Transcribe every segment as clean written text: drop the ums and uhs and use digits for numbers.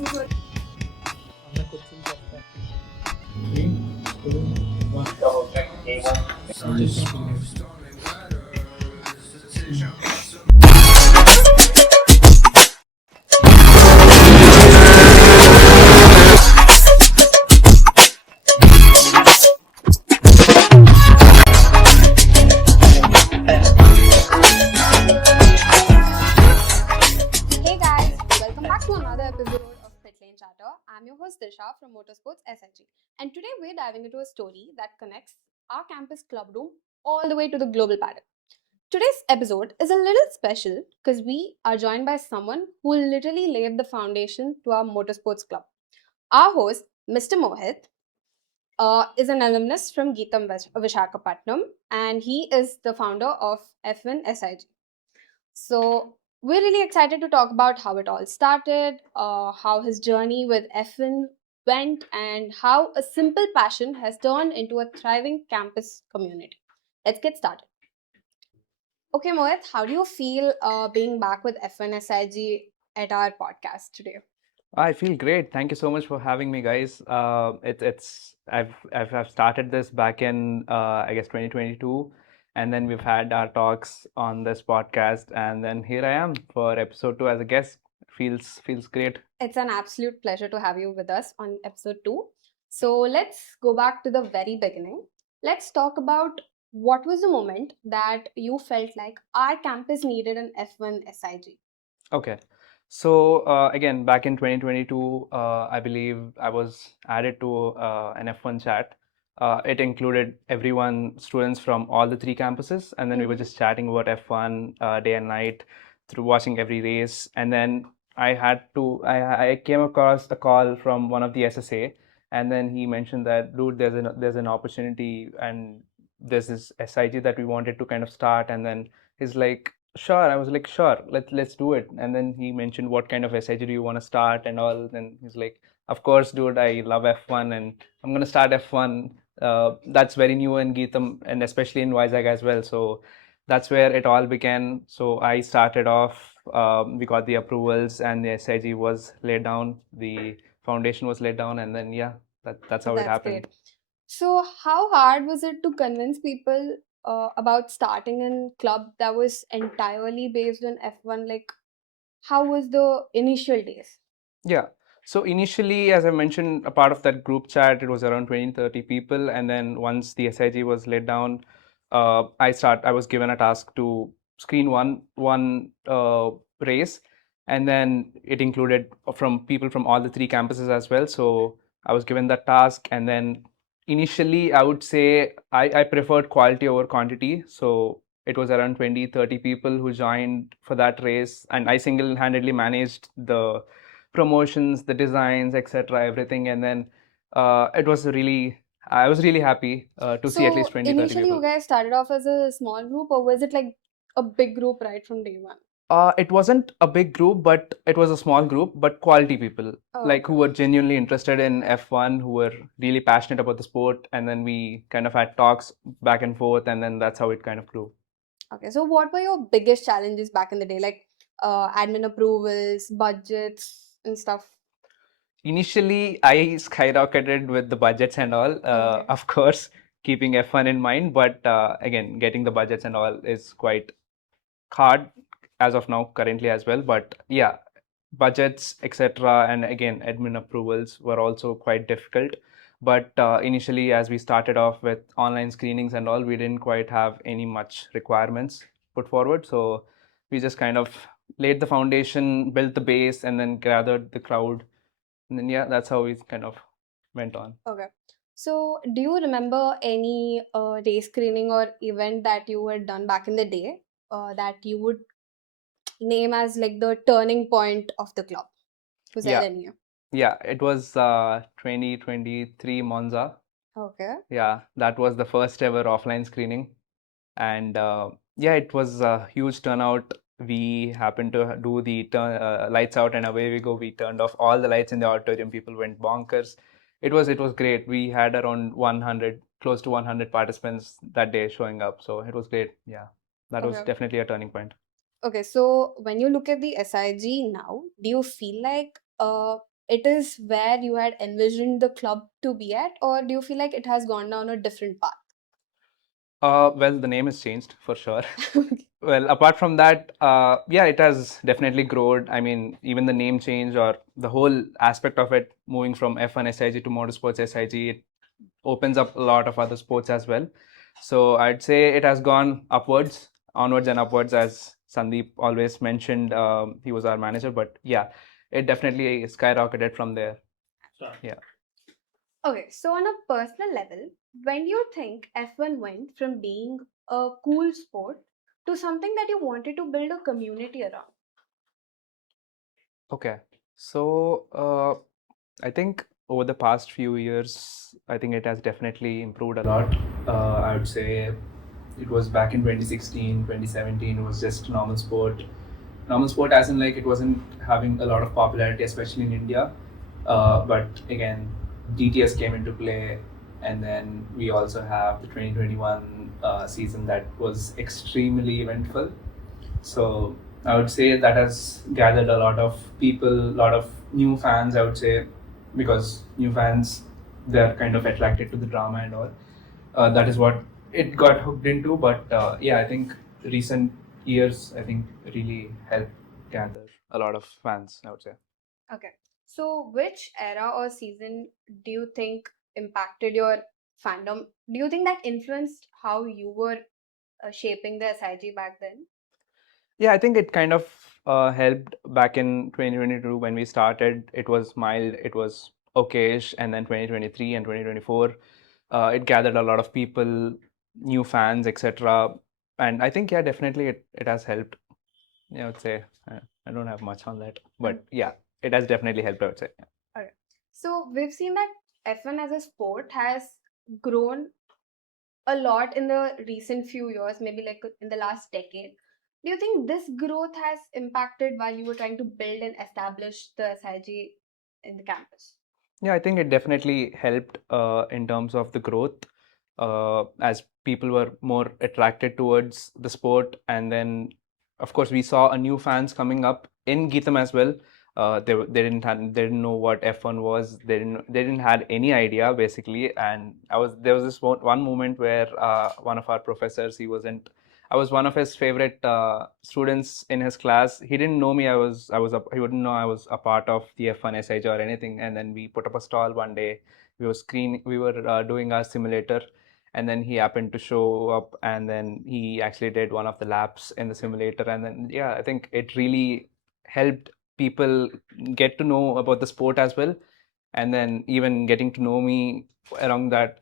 हमने कुछ भी करते हैं 3, 2, 1 Hey guys, welcome back to another episode of Pit Lane Chatter. I'm your host Disha from Motorsports SIG, and today we're diving into a story that connects our campus club room all the way to the global paddock. Today's episode is a little special because we are joined by someone who literally laid the foundation to our motorsports club. Our host, Mr. Mohit, is an alumnus from GITAM Vishakhapatnam, and he is the founder of F1 SIG. So we're really excited to talk about how it all started, how his journey with F1 went, and how a simple passion has turned into a thriving campus community. Let's get started. Okay, Mohit, how do you feel being back with F1 SIG at our podcast today? I feel great. Thank you so much for having me, guys. I've started this back in I guess 2022, and then we've had our talks on this podcast, and then here I am for episode 2 as a guest. Feels great. It's an absolute pleasure to have you with us on episode 2. So let's go back to the very beginning. Let's talk about what was the moment that you felt like our campus needed an F1 SIG. Okay. So again, back in 2022, I believe I was added to an F1 chat. It included everyone, students from all the 3 campuses, and then we were just chatting about F1 day and night through watching every race. And then I came across a call from one of the SSA, and then he mentioned that, dude, there's an opportunity, and there's this SIG that we wanted to kind of start. And then he's like, sure. I was like, sure, let's do it. And then he mentioned what kind of SIG do you want to start and all. Then he's like, of course, dude, I love F1 and I'm gonna start F1. That's very new in Geetham and especially in Vizag as well. So that's where it all began. So I started off. We got the approvals and the SIG was laid down. The foundation was laid down, and then yeah, that's how it That's happened. great. So, how hard was it to convince people about starting a club that was entirely based on F1? Like, how was the initial days? Yeah. So initially, as I mentioned, a part of that group chat, it was around 20, 30 people. And then once the SIG was laid down, I was given a task to screen one race. And then it included from people from all the 3 campuses as well. So I was given that task. And then initially, I would say I preferred quality over quantity. So it was around 20, 30 people who joined for that race. And I single-handedly managed the promotions, the designs, etc., everything. And then I was really happy to see at least So, 20, 30 initially, you people. guys started off as a small group, or was it like a big group right from day one? It wasn't a big group, but it was a small group, but quality people, Oh, like who okay. were genuinely interested in F1, who were really passionate about the sport. And then we kind of had talks back and forth, and then that's how it kind of grew. Okay. So, what were your biggest challenges back in the day? Like admin approvals, budgets, and stuff? Initially, I skyrocketed with the budgets and all, Okay. of course, keeping F1 in mind. But again, getting the budgets and all is quite hard as of now, currently as well. But yeah, budgets, etc., and again, admin approvals were also quite difficult. But initially, as we started off with online screenings and all, we didn't quite have any much requirements put forward. So we just kind of laid the foundation, built the base, and then gathered the crowd. And then yeah, that's how we kind of went on. Okay. So, do you remember any day screening or event that you had done back in the day that you would name as like the turning point of the club? Was there Yeah, any? yeah, it was 2023 Monza. Okay. Yeah, that was the first ever offline screening. And yeah, it was a huge turnout. We happened to do the lights out, and away we go. We turned off all the lights in the auditorium. People went bonkers. It was great. We had around 100, close to 100 participants that day showing up. So it was great. Yeah, that was Okay. definitely a turning point. Okay. So, when you look at the SIG now, do you feel like it is where you had envisioned the club to be at, or do you feel like it has gone down a different path? Well, the name has changed for sure. Well, apart from that, yeah, it has definitely grown. I mean, even the name change or the whole aspect of it moving from F1 SIG to Motorsports SIG, it opens up a lot of other sports as well. So I'd say it has gone upwards, onwards and upwards, as Sandeep always mentioned. He was our manager, but yeah, it definitely skyrocketed from there. Yeah. Okay, so on a personal level, when do you think F1 went from being a cool sport to something that you wanted to build a community around? Okay. So I think over the past few years, I think it has definitely improved a lot. I would say it was back in 2016, 2017, it was just normal sport. Normal sport, as in like it wasn't having a lot of popularity, especially in India. But again, DTS came into play, and then we also have the 2021 season that was extremely eventful. So I would say that has gathered a lot of people, a lot of new fans. I would say because new fans, they're kind of attracted to the drama and all. That is what it got hooked into. But yeah, I think recent years, I think really helped gather a lot of fans. I would say. Okay. So, which era or season do you think impacted your fandom? Do you think that influenced how you were shaping the SIG back then? Yeah, I think it kind of helped back in 2022 when we started. It was mild, it was okayish, and then 2023 and 2024, it gathered a lot of people, new fans, etc. And I think, yeah, definitely it has helped. Yeah, I would say I don't have much on that, but yeah, it has definitely helped, I would say. Okay. So, we've seen that F1 as a sport has grown a lot in the recent few years, maybe like in the last decade. Do you think this growth has impacted while you were trying to build and establish the SIG in the campus? Yeah, I think it definitely helped in terms of the growth as people were more attracted towards the sport. And then, of course, we saw a new fans coming up in GITAM as well. They didn't know what F1 was. They didn't had any idea basically. And there was this one moment where one of our professors, I was one of his favorite students in his class. He didn't know me. He wouldn't know I was a part of the F1 SIG or anything. And then we put up a stall one day. We were doing our simulator, and then he happened to show up, and then he actually did one of the laps in the simulator. And then yeah, I think it really helped people get to know about the sport as well, and then even getting to know me around that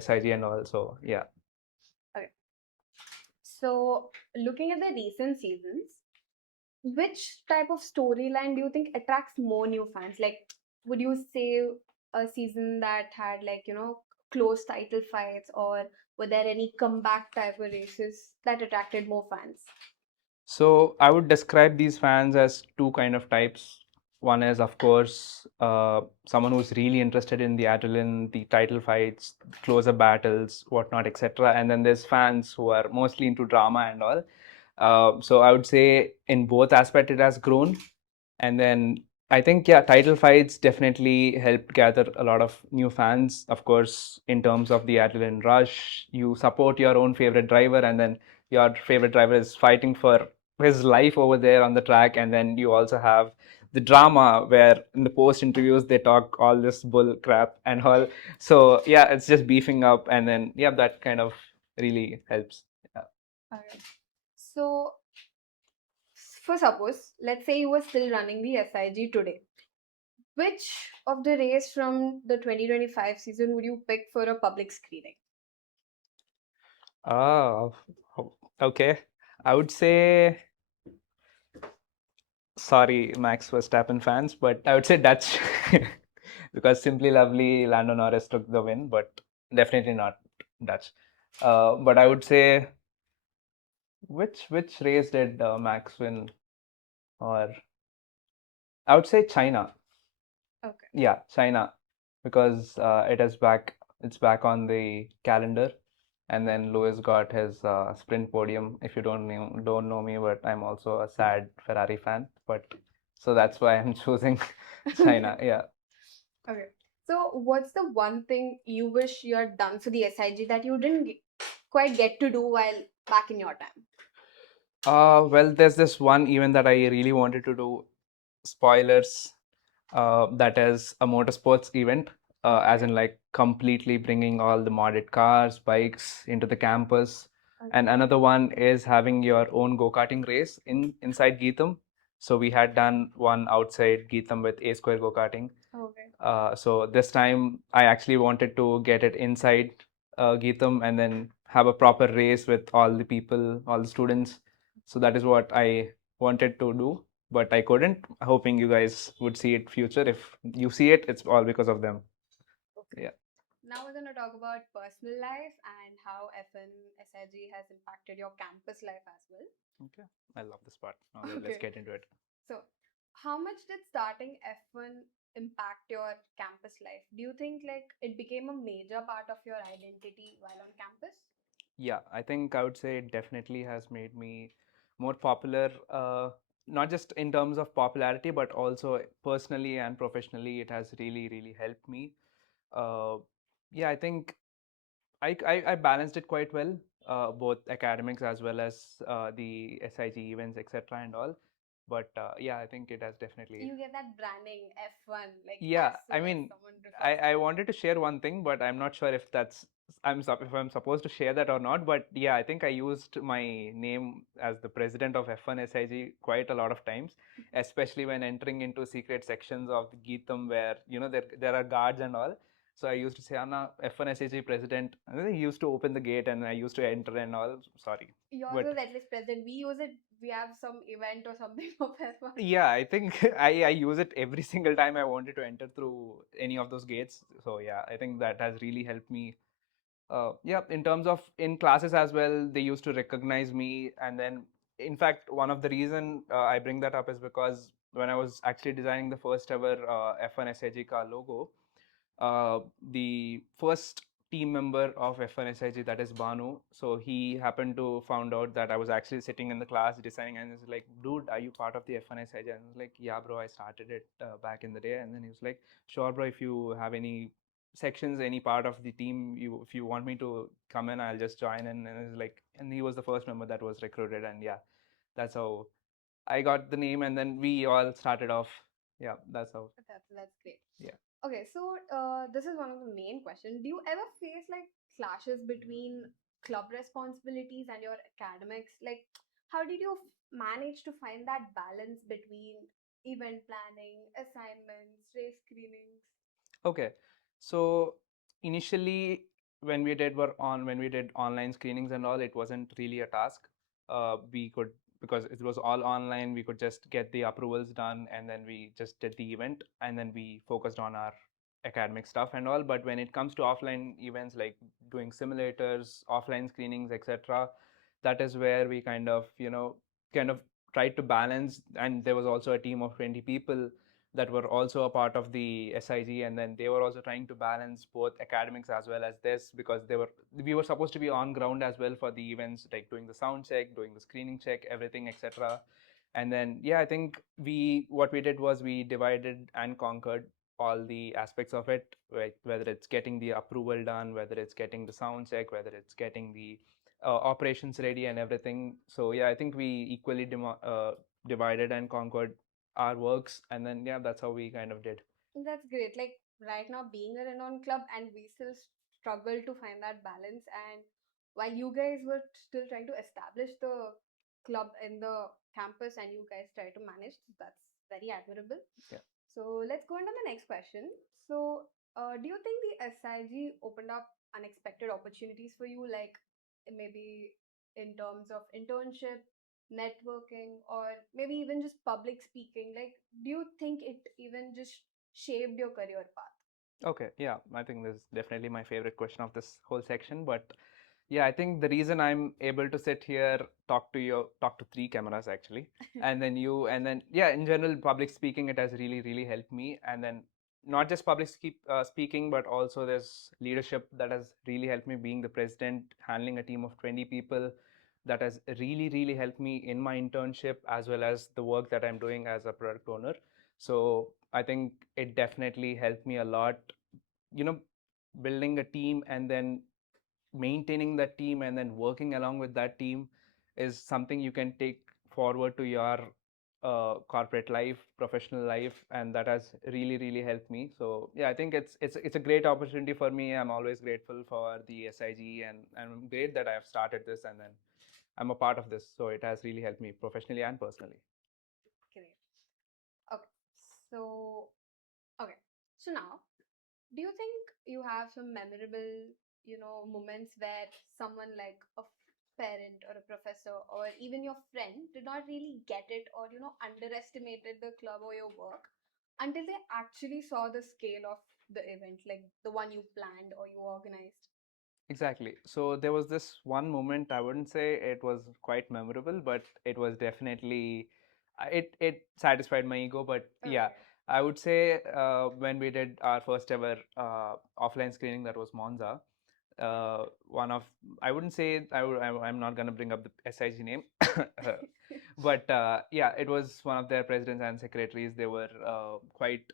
SIG and all. So yeah. Okay. So, looking at the recent seasons, which type of storyline do you think attracts more new fans? Like, would you say a season that had like, close title fights, or were there any comeback type of races that attracted more fans? So I would describe these fans as two kind of types. One is, of course, someone who's really interested in the adrenaline, the title fights, closer battles, whatnot, etc. And then there's fans who are mostly into drama and all. So I would say in both aspects it has grown. And then I think, yeah, title fights definitely helped gather a lot of new fans. Of course, in terms of the adrenaline rush, you support your own favorite driver, and then your favorite driver is fighting for his life over there on the track. And then you also have the drama where in the post interviews they talk all this bull crap and all. So yeah, it's just beefing up, and then yeah, that kind of really helps. Yeah. Alright. So, for suppose, let's say you were still running the SIG today. Which of the race from the 2025 season would you pick for a public screening? Oh, okay. I would say, sorry, Max Verstappen fans, but I would say Dutch because Simply Lovely Lando Norris took the win, but definitely not Dutch. But I would say, which race did Max win? Or I would say China. Okay. Yeah, China, because it's back on the calendar. And then Lewis got his sprint podium. If you don't know me, but I'm also a sad Ferrari fan. But So that's why I'm choosing China. Yeah. Okay. So, what's the one thing you wish you had done for the SIG that you didn't quite get to do while back in your time? Well, there's this one event that I really wanted to do. Spoilers. That is a motorsports event, as in like completely bringing all the modded cars, bikes into the campus. And another one is having your own go-karting race inside GITAM. So we had done one outside GITAM with A Square go-karting. Okay. So this time I actually wanted to get it inside GITAM and then have a proper race with all the people, all the students. So that is what I wanted to do, but I couldn't. Hoping you guys would see it future. If you see it, it's all because of them. Okay. Yeah. Now we're going to talk about personal life and how F1 SIG has impacted your campus life as well. Okay. I love this part. Now let's Okay. get into it. So, how much did starting F1 impact your campus life? Do you think like it became a major part of your identity while on campus? Yeah, I think I would say it definitely has made me more popular, not just in terms of popularity, but also personally and professionally. It has really, really helped me. Uh, yeah, I think I balanced it quite well, both academics as well as the SIG events, etc. and all. But yeah, I think it has definitely. You get that branding F1 like Yeah, as I soon as mean, someone refers to I you. wanted to share one thing, but I'm not sure if if I'm supposed to share that or not. But yeah, I think I used my name as the president of F1 SIG quite a lot of times, especially when entering into secret sections of the Geetham where there are guards and all. So I used to say, "Anna, F1 SIG president." And then he used to open the gate and I used to enter and all. Sorry, Yours but was at least present. We use it. We have some event or something of F1. yeah, I think I use it every single time I wanted to enter through any of those gates. So yeah, I think that has really helped me. Yeah, in terms of in classes as well, they used to recognize me. And then, in fact, one of the reason I bring that up is because when I was actually designing the first ever F1 SIG car logo, the first team member of F1 SIG, that is Banu. So he happened to found out that I was actually sitting in the class designing, and he's like, "Dude, are you part of the F1 SIG?" And I was like, "Yeah, bro, I started it back in the day." And then he was like, "Sure, bro. If you have any sections, any part of the team, if you want me to come in, I'll just join in." And it's like, and he was the first member that was recruited, and yeah, that's how I got the name, and then we all started off. Yeah, that's how. That's great. Yeah. Okay, so this is one of the main questions. Do you ever face like clashes between club responsibilities and your academics? Like, how did you manage to find that balance between event planning, assignments, race screenings? Okay. So initially, when we did online screenings and all, it wasn't really a task. We could, because it was all online, we could just get the approvals done, and then we just did the event, and then we focused on our academic stuff and all. But when it comes to offline events like doing simulators, offline screenings, etc., that is where we kind of tried to balance. And there was also a team of 20 people that were also a part of the SIG, and then they were also trying to balance both academics as well as this, because we were supposed to be on ground as well for the events, like doing the sound check, doing the screening check, everything, etc. And then yeah, I think what we did was we divided and conquered all the aspects of it, like whether it's getting the approval done, whether it's getting the sound check, whether it's getting the operations ready and everything. So yeah, I think we equally divided and conquered our works, and then yeah, that's how we kind of did. That's great. Like right now, being a renowned club, and we still struggle to find that balance. And while you guys were still trying to establish the club in the campus, and you guys try to manage, that's very admirable. Yeah. So let's go into the next question. So, do you think the SIG opened up unexpected opportunities for you, like maybe in terms of internship, networking, or maybe even just public speaking? Like, do you think it even just shaped your career path? Okay, yeah, I think this is definitely my favorite question of this whole section. But yeah, I think the reason I'm able to sit here, talk to three cameras actually, and then you, and then yeah, in general, public speaking, it has really, really helped me. And then not just speaking, but also there's leadership that has really helped me, being the president, handling a team of 20 people. that has really helped me in my internship as well as the work that I'm doing as a product owner. So I think it definitely helped me a lot, you know, building a team and then maintaining that team and then working along with that team is something you can take forward to your corporate life, professional life, and that has really helped me. So yeah, I think it's a great opportunity for me. I'm always grateful for the SIG, and I'm great that I have started this and then I'm a part of this. So it has really helped me professionally and personally. Great. Okay. So, okay. So now, do you think you have some memorable, moments where someone like a parent or a professor or even your friend did not really get it or, underestimated the club or your work until they actually saw the scale of the event, like the one you planned or you organized? Exactly. So there was this one moment, I wouldn't say it was quite memorable, but it was definitely it satisfied my ego. But yeah, Okay. I would say when we did our first ever offline screening, that was Monza. One of, I wouldn't say I'm not gonna bring up the SIG name, but yeah, it was one of their presidents and secretaries. They were quite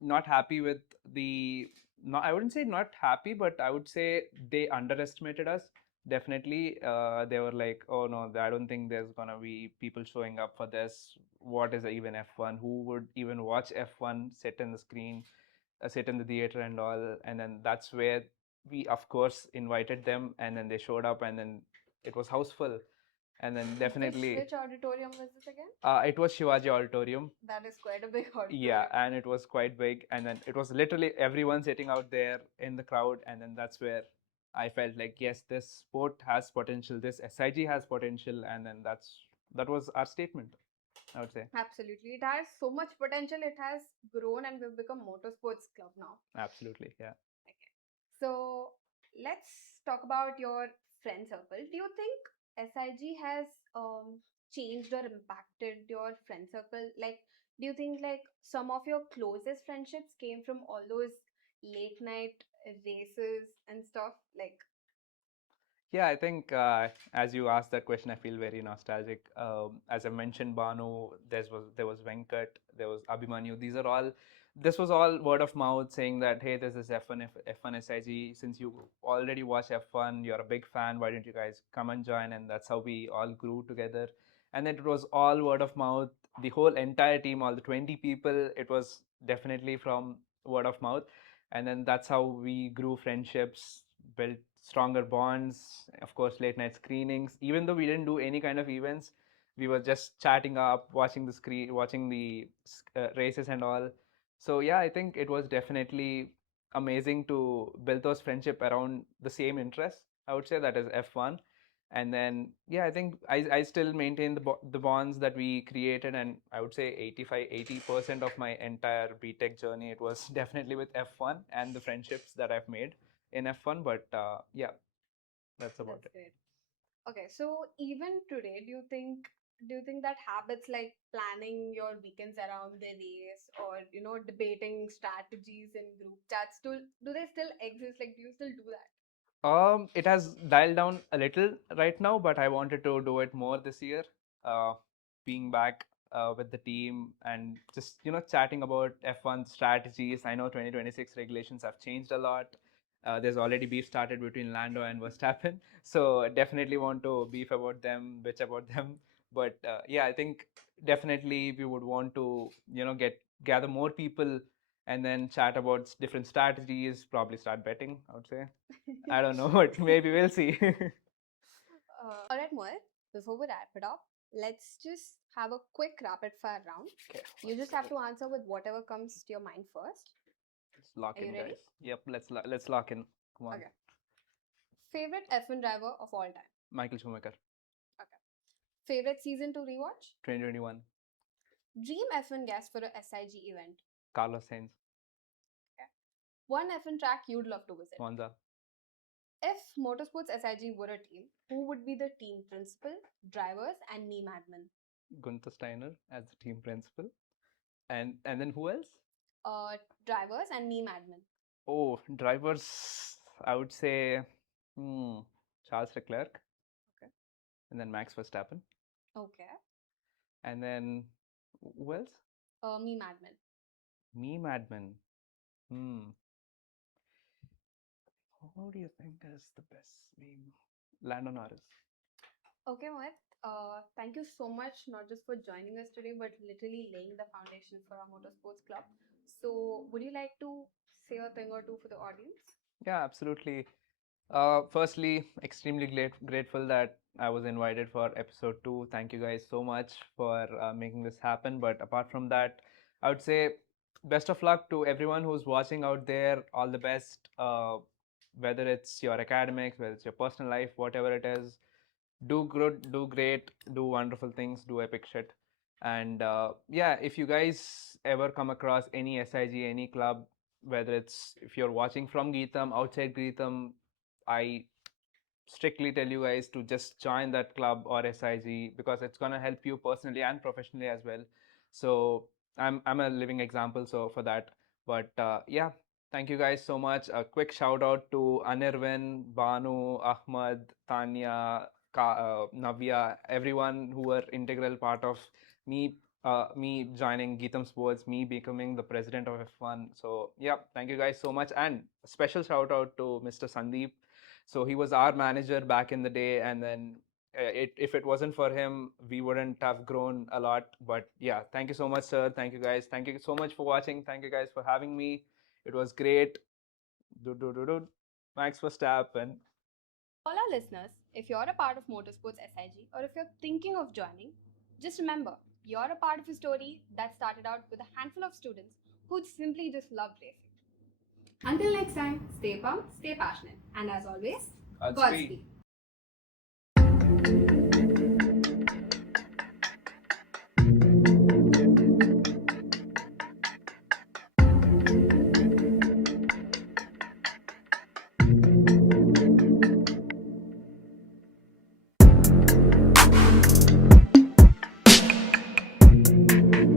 not happy with the, not, I wouldn't say not happy, but I would say they underestimated us. Definitely, they were like, oh no, I don't think there's gonna be people showing up for this. What is even F1? Who would even watch F1, sit in the screen, sit in the theater and all? And then that's where we of course invited them, and then they showed up, and then it was house full. And then definitely Which auditorium was this again? it was Shivaji Auditorium. That is quite a big Yeah, auditorium. and it was quite big, and then it was literally everyone sitting out there in the crowd, and then that's where I felt like, yes, this sport has potential, this SIG has potential, and then that was our statement, I would say. Absolutely. It has so much potential. It has grown and we've become Motorsports Club now. Absolutely, yeah. Okay. So let's talk about your friend circle. Do you think SIG has changed or impacted your friend circle? Like, do you think like some of your closest friendships came from all those late night races and stuff? Like, Yeah, I think as you asked that question, I feel very nostalgic. As I mentioned, Banu, there was Venkat, there was Abhimanyu. These are all. This was all word of mouth, saying that hey, this is F1 SIG. Since you already watch F1, you're a big fan. Why don't you guys come and join? And that's how we all grew together. And then it was all word of mouth. The whole entire team, all the 20 people, it was definitely from word of mouth. And then that's how we grew friendships, built stronger bonds, of course, late night screenings. Even though we didn't do any kind of events, we were just chatting up, watching the screen, watching the races and all. So yeah, I think it was definitely amazing to build those friendship around the same interest. I would say that is F1. And then yeah, I think I still maintain the bonds that we created, and I would say 85-80% of my entire BTech journey, it was definitely with F1 and the friendships that I've made in F1. But yeah, that's about that's it. great. Okay, so even today, do you think that habits like planning your weekends around the race or debating strategies in group chats do they still exist? Like, do you still do that? It has dialed down a little right now, but I wanted to do it more this year. Uh, Being back with the team and just chatting about F1 strategies. I know 2026 regulations have changed a lot. There's already beef started between Lando and Verstappen, so definitely want to beef about them, bitch about them. But yeah, I think definitely we would want to get gather more people and then chat about different strategies. Probably start betting, I would say. I don't know, but maybe we'll see. All right, Mohit, before we wrap it up, let's just have a quick rapid fire round. Okay, You just have to answer with whatever comes to your mind first. let's lock Are you in, ready? guys. Yep, let's lock in. Come on, Okay. Favorite F1 driver of all time? Michael Schumacher, Okay. Favorite season to rewatch? 2021, Dream F1 guest for a SIG event? Carlos Sainz, Okay. One F1 track you'd love to visit? Monza, If Motorsports SIG were a team, who would be the team principal, drivers, and meme admin? Gunther Steiner as the team principal, and then who else? Drivers and meme admin. Oh, drivers. I would say hmm, Charles Leclerc. Okay. and then Max Verstappen, Okay. and then who else? Me, Madman. Me, Madman. Who do you think is the best name? Lando Norris. Okay, Mohit. Thank you so much, not just for joining us today, but literally laying the foundation for our motorsports club. So, would you like to say a thing or two for the audience? Yeah, absolutely. Firstly, extremely grateful that I was invited for episode 2. Thank you guys so much for making this happen. But apart from that, I would say best of luck to everyone who's watching out there. All the best, whether it's your academics, whether it's your personal life, whatever it is. Do good, do great, do wonderful things, do epic shit. And yeah, if you guys ever come across any SIG, any club, whether it's if you're watching from GITAM, outside GITAM, I strictly tell you guys to just join that club or SIG because it's gonna help you personally and professionally as well. So I'm a living example so for that. But yeah, thank you guys so much. A quick shout out to Anirvin, Banu, Ahmad, Tanya, Navya, everyone who were integral part of me me joining Geetam Sports, me becoming the president of F1. So yeah, thank you guys so much, and a special shout out to Mr. Sandeep. So he was our manager back in the day, and then if it wasn't for him, we wouldn't have grown a lot. But yeah, thank you so much, sir. Thank you guys. Thank you so much for watching. Thank you guys for having me. It was great. Do. Max Verstappen. All our listeners, if you're a part of Motorsports SIG or if you're thinking of joining, just remember you're a part of a story that started out with a handful of students who simply just loved racing. Until next time, stay pumped, stay passionate, and as always, Godspeed.